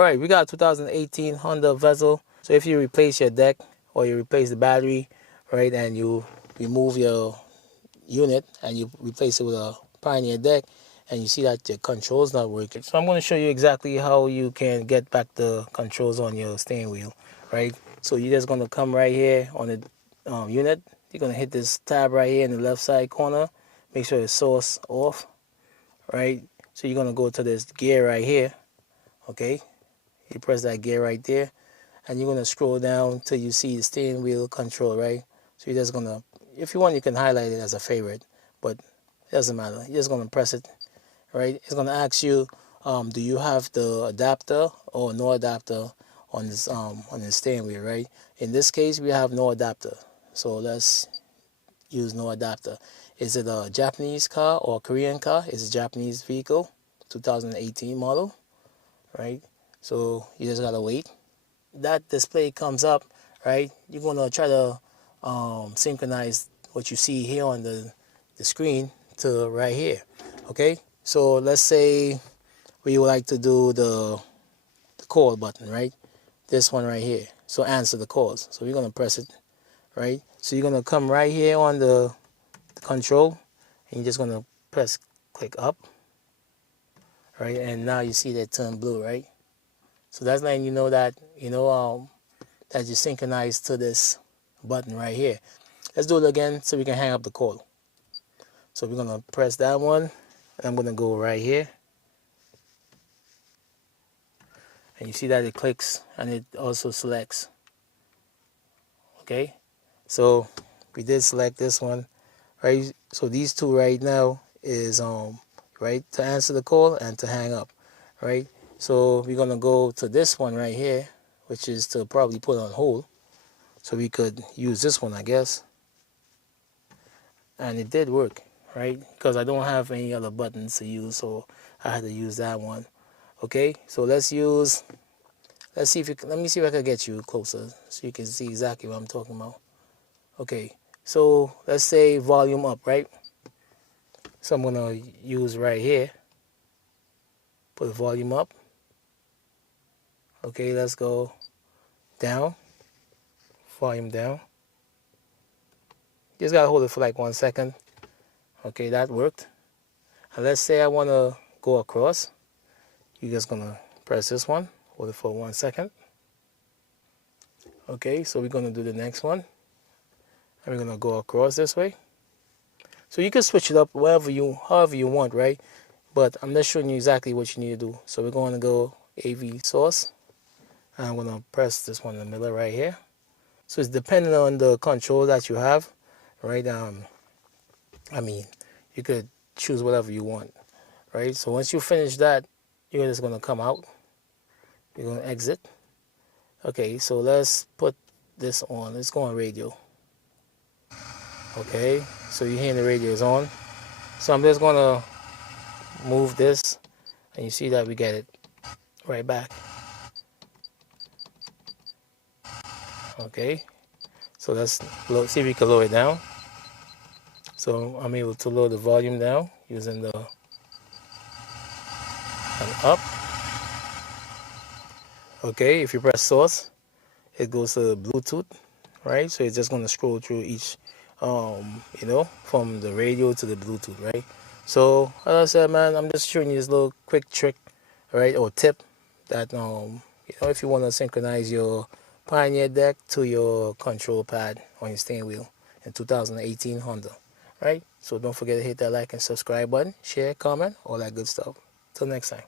Alright, we got 2018 Honda Vezel. So if you replace your deck or you replace the battery, right, and you remove your unit and you replace it with a Pioneer deck, and you see that your controls not working. So I'm going to show you exactly how you can get back the controls on your steering wheel, right? So you're just going to come right here on the unit. You're going to hit this tab right here in the left side corner. Make sure it's source off, right? So you're going to go to this gear right here, okay? You press that gear right there, and you're going to scroll down till you see the steering wheel control, right? So you're just going to, if you want, you can highlight it as a favorite, but it doesn't matter. You're just going to press it, right? It's going to ask you, do you have the adapter or no adapter on this steering wheel, right? In this case, we have no adapter, so let's use no adapter. Is it a Japanese car or a Korean car? It's a Japanese vehicle, 2018 model, right? So you just gotta wait. That display comes up, right? You're gonna try to synchronize what you see here on the screen to right here, okay? So let's say we would like to do the call button, right? This one right here. So answer the calls. So we're gonna press it, right? So you're gonna come right here on the control, and you're just gonna click up, right? And now you see that turn blue, right? So that's letting you know that that you synchronized to this button right here. Let's do it again so we can hang up the call. So we're gonna press that one, and I'm gonna go right here, and you see that it clicks and it also selects. Okay, so we did select this one, right? So these two right now is right, to answer the call and to hang up, right? So we're gonna go to this one right here, which is to probably put on hold. So we could use this one, I guess. And it did work, right? Because I don't have any other buttons to use, so I had to use that one. Okay, so let's see if you can, let me see if I can get you closer so you can see exactly what I'm talking about. Okay, so let's say volume up, right? So I'm gonna use right here, put the volume up. Okay, let's go down, volume down. Just gotta hold it for like 1 second. Okay, that worked. And let's say I wanna go across. You're just gonna press this one, hold it for 1 second. Okay, so we're gonna do the next one, and we're gonna go across this way. So you can switch it up however you want, right? But I'm just showing you exactly what you need to do. So we're going to go AV source, and I'm gonna press this one in the middle right here. So it's dependent on the control that you have, right? I mean, you could choose whatever you want, right? So once you finish that, you're just gonna come out. You're gonna exit. Okay, so let's put this on. Let's go on radio. Okay, so you're hearing the radio is on. So I'm just gonna move this, and you see that we get it right back. Okay, so let's see if we can lower it down. So I'm able to lower the volume down using the up. Okay, if you press source, it goes to Bluetooth, right? So it's just going to scroll through each, from the radio to the Bluetooth, right? So as I said, man, I'm just showing you this little quick trick, right, or tip that if you want to synchronize your Pioneer deck to your control pad on your steering wheel in 2018 Honda, right? So don't forget to hit that like and subscribe button, share, comment, all that good stuff. Till next time.